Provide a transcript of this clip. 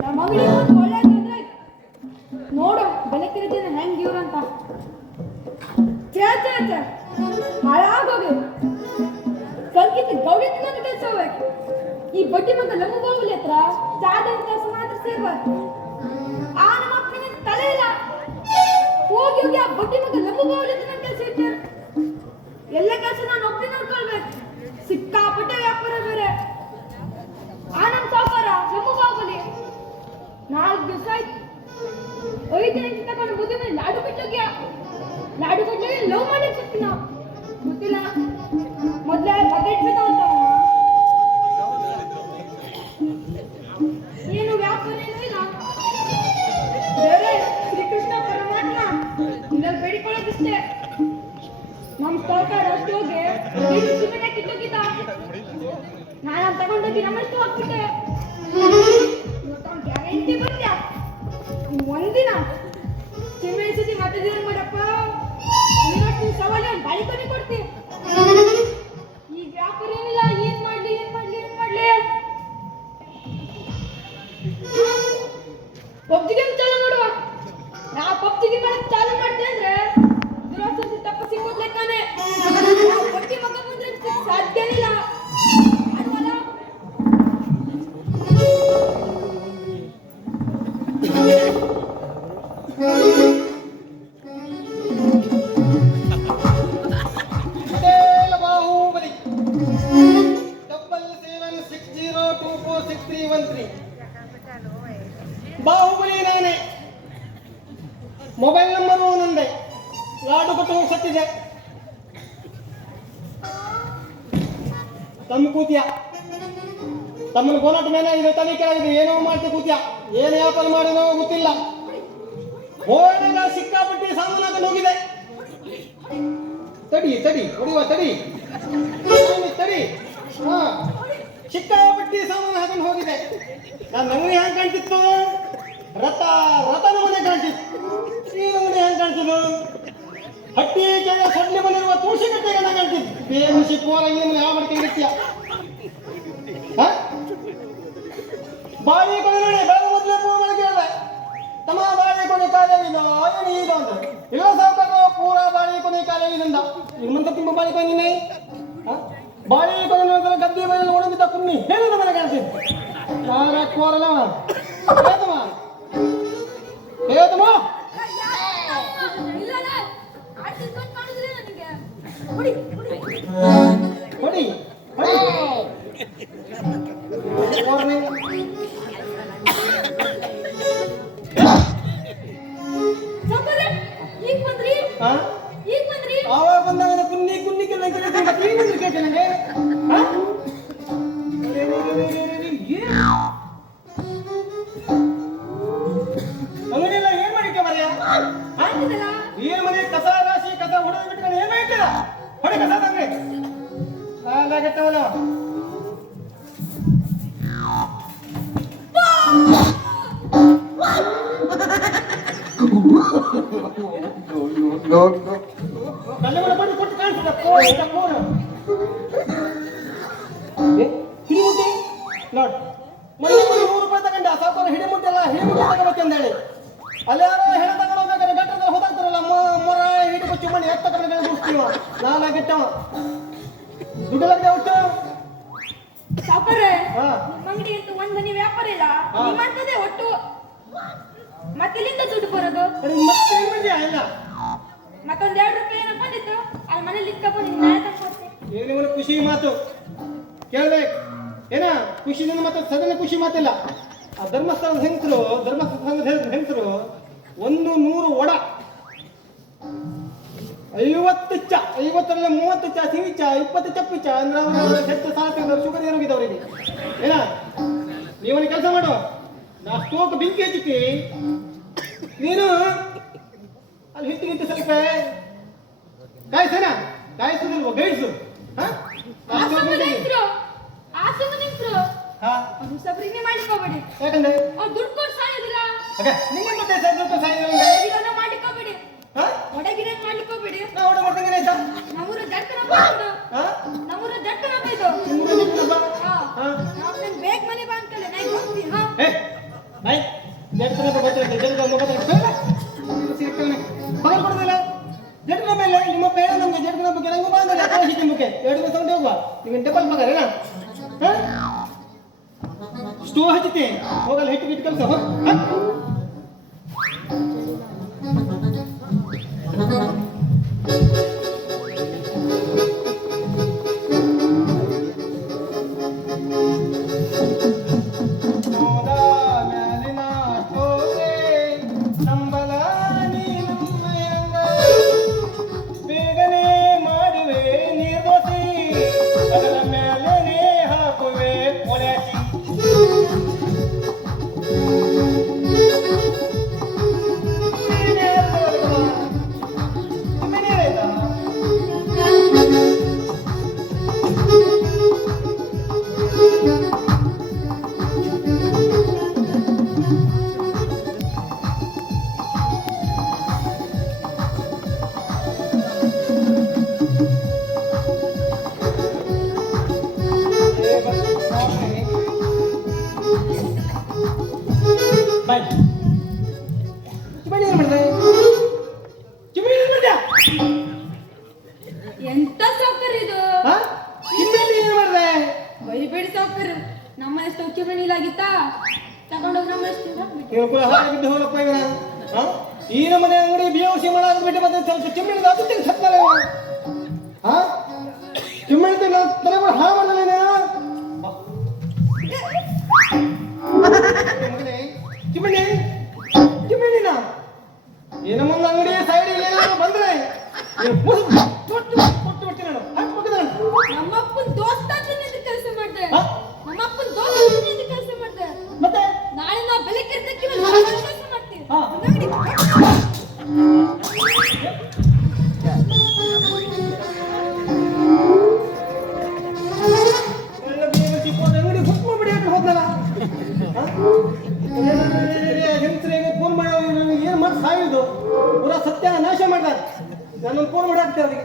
ನಮ್ಮ ಅಂಗಡಿ ಒಂದು ಒಳ್ಳೆದಾದ್ರೆ ನೋಡು ಬೆಳಕಿನ ಹೆಂಗ್ ಇವ್ರಂತ ಹಾಳಾಗೋಗಿ ಕಲ್ಕಿತ್ತು ಗೌಡಿ ತಿನ್ನೋದು ಕೆಲಸ ಹೋಗ್ಬೇಕು. ಈ ಬಡ್ಡಿ ಮಗ ನಮ್ಮ ಬಾಗುಲಿ ಹತ್ರ ಚಾದ ಕೆಲಸ ಮಾತ್ರ ಸೇರ್ಬಾರ್ದು. ಆ ನಮ್ಮ ಅಪ್ಪನಿಗೆ ತಲೆ ಇಲ್ಲ. ಹೋಗಿ ಹೋಗಿ ಆ ಬಡ್ಡಿ ಮಗ ನಮ್ಮ ಬಾಗುಲಿ ತಿನ್ನೋ ಕೆಲಸ ಇಟ್ಟಾರೆ. ಎಲ್ಲ ಕೆಲಸ ನಾನು ಒಬ್ಬನೇ ನೋಡ್ಕೊಳ್ಬೇಕು. ಸಿಕ್ಕಾಪಟ್ಟೆ ವ್ಯಾಪಾರ ಬೇರೆ. ಆ ನಮ್ಮ ಸಾವುಕಾರ ನಮ್ಮ ಬಾಗುಲಿ 4 ದಿವಸ ಆಯ್ತು. 5 ದಿನ ತಗೊಂಡು ಮುದುವೆ ಲಾಡು ಬಿಟ್ಟೋಗ್ಯ. ಲಾಡು ಬಿಟ್ಟೋಗಿ ಲವ್ ಮಾಡಿ ಸಿಕ್ತಿ ನಾವು ಗೊತ್ತಿಲ್ಲ. ಮೊದಲೇ ಬಕೆಟ್ ಬಿಟ್ಟವಂತ ಏನು ವ್ಯಾಪಾರ ಏನೂ ಇಲ್ಲ. ಬೇರೆ ಶ್ರೀಕೃಷ್ಣ ಪರಮಾತ್ಮ ಇದ್ರಲ್ಲಿ ಬೇಡಿಕೊಳ್ಳೋದಿಷ್ಟೇ. ನಮ್ಮ ಸಾವುಕಾರ ಅಷ್ಟೋಗಿ ಸಿಮೆಂಟ್ ಕಿತ್ತೋಗಿದ್ದ. ನಾನು ತಗೊಂಡೋಗಿ ನಮ್ಮಷ್ಟು ಹಾಕ್ಬಿಟ್ಟೆ. ಗ್ಯಾರಂಟಿ ಬಂದ್ಯ ಒಂದಿನ ಸಿಮೆಂಟ್ ಸುದ್ದಿ ಮತ್ತೆ ಮಾಡಪ್ಪ ಇವತ್ತು ಸವಾಲು ಒಂದು ಬಾಳಿಕೊನೆ ಕೊಡ್ತಿ. ಈಗ ವ್ಯಾಪಾರ ಏನಿಲ್ಲ. ಏನ್ ಮಾಡ್ಲಿ ಪಬ್ಜಿ ಗೇಮ್ ಚಾಲು ಮಾಡುವ. ನಾ ಪಬ್ಜಿ ಗೇಮ್ ಚಾಲು ಮಾಡ್ತೆ ಅಂದ್ರೆ ದುರಾಸೆ ತಪ್ಪ ಸಿಕ್ಕೋದ್ ಲೆಕ್ಕನೆ. ಪಬ್ಜಿ ಮಗ ಮುಂದೆ ಸಾಧ್ಯನೇ ಇಲ್ಲ. ಬಾಹುಬಲಿ ನಾನೇ. ಮೊಬೈಲ್ ನಂಬರು ನಂದೆ. ಲಾಡು ಕೊಟ್ಟು ಹೋಗಿ ಸತ್ತಿದೆ. ತಮ್ಮ ಕೂತಿಯ ತಮ್ಮನ ಗೋನಾಟ ಮೇಲೆ ಇದು ತಲೆ ಕೆಳಗಿದೆ. ಏನೋ ಮಾಡ್ತಿ ಕೂತಿಯ. ಏನು ವ್ಯಾಪಾರ ಮಾಡಿನೋ ಗೊತ್ತಿಲ್ಲ. ಹೋದಾಗ ಸಿಕ್ಕಾಪಟ್ಟಿ ಸಾಮಾನು ಹಾಕೊಂಡು ಹೋಗಿದೆ. ತಡಿ ಹೊಡಿವ ತಡಿ. ಹಾ ಸಿಕ್ಕಾಪಟ್ಟಿ ಸಾಮಾನು ಹಾಕೊಂಡು ಹೋಗಿದೆ. ನನ್ನ ಅಂಗಡಿ ಹೆಂಗೆ ಕಾಣ್ತಿತ್ತು? ರಥನ ಮನೆ ಕಾಣ್ತಿತ್ತು. ಈ ಅಂಗಡಿ ಹೆಂಗೆ ಕಾಣ್ತಿದ್ದು? ಹಟ್ಟಿ ಕೆಳ ಸೊಡ್ಲಿ ಬಂದಿರುವ ತುಳಸಿ ಕಟ್ಟೆಗೆ ಕಾಣ್ತಿತ್ತು. ಬೇಮಿಸಿ ಪೋರ ಏನು ಯಾವ ಮಾಡ್ಕೊಂಡಿರ್ತೀಯ? ಬಾಳಿ ಕೊನೆ ನೋಡಿ. ಬೇರೆ ಮೊದಲೇ ಪೂರ ಮಾಡಿ ಕೇಳಿದೆ. ತಮ್ಮ ಬಾಳಿ ಕೊನೆ ಕಾಲೇವಿದೋ ಏನು ಇದು ಅಂತ. ಇಲ್ಲ ಸಾವುಕಾರ ಪೂರ ಬಾಳಿ ಕೊನೆ ಕಾಲೇವಿದಂದ. ನಿಮ್ಮಂತ ತುಂಬ ಬಾಳಿ ಕೊನೆ ಬಾಳಿ ಕೊನೆ ನೋಡಿದ್ರೆ ಗದ್ದೆ ಮನೆಯಲ್ಲಿ ಒಣಗಿದ್ದ ಕುನ್ನಿ ಹೇಳಿದ ಮನೆ ಕಾಣ್ತಿದ್ದು. ಯಾರ ಕೋರಲ್ಲ ಹೇತಮ್ಮ ಹೊಡಿ ಆವಾಗ ಬಂದಾಗ ಕುನ್ನಿ ಕೇಳ್ತೇನೆ ನನಗೆ. ಅಂಗಡಿಯೆಲ್ಲ ಏನ್ ಮಾಡಿದ್ದೆ ಮರ್ಯ? ಏನ್ ಮನೆ ಕಸ ರಾಶಿ ಕಸ ಹೊಡೆದು ಬಿಟ್ಟು ಏನ್ ಮಾಡಿದ್ದೀರ? ಹೊಡೆ ಕಸ ತಂಗೆ ಹಾಗಾಗತ್ತವಲ್ಲ. ಕಲ್ಲುಗಳ ಬಡ್ಡಿ ಕೊಟ್ಟು ಕಾಣಿಸ್ತದೆ. ಹಿಡಿಮುಟ್ಟಿ ನೋಡ್ ಮೊನ್ನೆ 100 ರೂಪಾಯಿ ತಗೊಂಡೆ. ಆ ಸಾವುಕಾರ ಹಿಡಿಮುಟ್ಟಿ ತಗೋಬೇಕಂತ ಹೇಳಿ ಅಲ್ಲಿ ಯಾರೋ ಹೆಣ ತಗೊಂಡೋಗ್ಬೇಕಾದ್ರೆ ಗಟ್ಟದಲ್ಲಿ ಹೋದಾಗ್ತಾರಲ್ಲ ಮೊರ ಹಿಡಿದು ಚುಮ್ಮಣ್ಣಿ ಎತ್ತ ತಗೊಂಡು ಮುಗಿಸ್ತೀವ. ನಾನ ಗೆಟ್ಟವ ದುಡ್ಡಲಾಗಿದೆ ಒಟ್ಟು ಸಾವುಕಾರ. ಅಂಗಡಿ ಅಂತೂ ಒಂದು ಮನೆ ವ್ಯಾಪಾರ ಇಲ್ಲ. ನಿಮ್ಮಂತದೇ ಒಟ್ಟು ಮತ್ತೆ ಎಲ್ಲಿಂದ ದುಡ್ಡು ಬರೋದು? ಮತ್ತೆ ಇಲ್ಲ ಮತ್ತೊಂದು 2 ರೂಪಾಯಿ ಏನೋ ಬಂದಿತ್ತು. ಅಲ್ಲಿ ಮನೇಲಿ ಇಟ್ಕೊಂಡು ನ್ಯಾಯ ತಗೊಳ್ತೆ. ಏನಿವನು ಖುಷಿ ಮಾತು ಕೇಳ್ಬೇಕು. ಏನ ಖುಷಿದಿಂದ ಮತ್ತೆ ಸದನ ಖುಷಿ ಮಾತಿಲ್ಲ. ಆ ಧರ್ಮಸ್ಥಳದ ಹೆಂಗಸರು 100 ವಡ 50 ಚ 50ರಲ್ಲಿ 30 ಚ ಸಿಹಿ ಚ 20 ಚಪ್ಪಿ ಚ ಅಂದ್ರೆ ಅವರು ಹೆಚ್ಚು ಸಾಲ ಶುಗರ್ ಏರೋಗಿದ್ದವರಿಗೆ. ಏನ ನೀವೊಂದು ಕೆಲಸ ಮಾಡು. ನಾ ಸ್ಟೋಕ್ ಬೆಂಕಿ ಹಚ್ಚಿ ನೀನು ಅಲ್ಲಿ ಹಿಟ್ಟು ಸ್ವಲ್ಪ ಕಾಯಿಸೇನ ಕಾಯಿಸೋದಿಲ್ವ ಗೈಡ್ಸು. ಸಬ್ರಿನೇ ಮಾಡಿಕೋಬೇಡಿ. ಯಾಕಂದ್ರೆ ದುಡ್ಡು ಕೊಟ್ಟು ಸಾಯೋದಿಲ್ಲ. ನಿಮಗೆ ಮತ್ತೆ ದುಡ್ಡು ಸಾಯೋದಿಲ್ಲ. ಮಾಡಿಕೋಬೇಡಿ. ಒಡಗಿಡ ಮಾಡ್ಲಿಕ್ಕೋಬೇಡಿ. ನಮ್ಮೂರ ಜಟ್ಟನ ಬೇಗ ಮನೆ ಬಾ ಅಂತಲ್ಲ. ಆಯ್ತು ಜಡ್ ತನಕ ಬರ್ತಾರೆ ಜಡ್ ಮುಖ ಪಗಾರ ಕೊಡೋದಿಲ್ಲ ಜಡ್ನ ಮೇಲೆ ನಿಮ್ಮ ಪೇಡ ನಮಗೆ ಜಡ್ನ ಬಗ್ಗೆ ನಂಗೂ ಬಂದಿಲ್ಲ ಕಳಿಸಿದ್ದೆ ಮುಖೆ 2 ದಿವಸ ಹೋಗುವ ಈಗ ಡಬಲ್ ಪಗಾರ ಏನ ಸ್ಟೋ ಹಚ್ಚಿತೆ ಹೋಗಲ್ಲ ಹಿಟ್ಟು ಬಿಟ್ಟು ಕೆಲಸ ಹೋಗ ಎಂತ ಸೌಕರ್ಯ ಇದು ಬೈಬೇಡಿ ಸೌಕರ್ಯ ನಮ್ಮ ಎಷ್ಟು ಕಿಮಣಿಲಾಗಿತ್ತಾ ತಗೊಂಡೋಗಿ ನಮ್ಮ ಎಷ್ಟು ಈ ನಮ್ಮನೆ ಅಂಗಡಿ ಬಿಒಸಿ ಮಾಡಾಗ್ಬಿಟ್ಟು ಮತ್ತೆ ಸ್ವಲ್ಪ ಚಿಮ್ಮಣಿ ಸತ್ತಾರೆ ಚಿಮ್ಮಣಿ ತಲೆ ಹಾಳು ಮಾಡಲ್ಲ ಚಿಮ್ಮಣಿ ಚಿಮ್ಮಣಿನ ಏನ ಮುಂದೆ ಅಂಗಡಿಯ ಸೈಡ್ ಏನಾದ್ರು ಬಂದ್ರೆ ಕೊಟ್ಟು ಬಿಡ್ತೀನಿ ನಾನು ನಮ್ಮಪ್ಪನ ದೋಸ್ತ ಕೆಲಸ ಮಾಡ್ದೆ ನಮ್ಮಪ್ಪನ ದೋಸ್ತ ಕೆಲಸ ಮಾಡ್ದೆ ಮತ್ತೆ ನಾಳೆ ನಾವು ಬೆಳಗ್ಗೆ ಕೆಲಸ ಮಾಡ್ತೀವಿ ಅಂಗಡಿ ಹುಕ್ಕು ಬಿಡಿ ಹೋದ್ನಲ್ಲ ಹೆಂಗಸರಿಗೆ ಫೋನ್ ಮಾಡೋ ಏನ್ ಮಾಡಿ ಸಾಯುದು ಪೂರಾ ಸತ್ಯ ನಾಶ ಮಾಡ್ತಾರೆ ನಾನು ಫೋನ್ ಮಾಡಾಕ್ತೇವೆ ಅವರಿಗೆ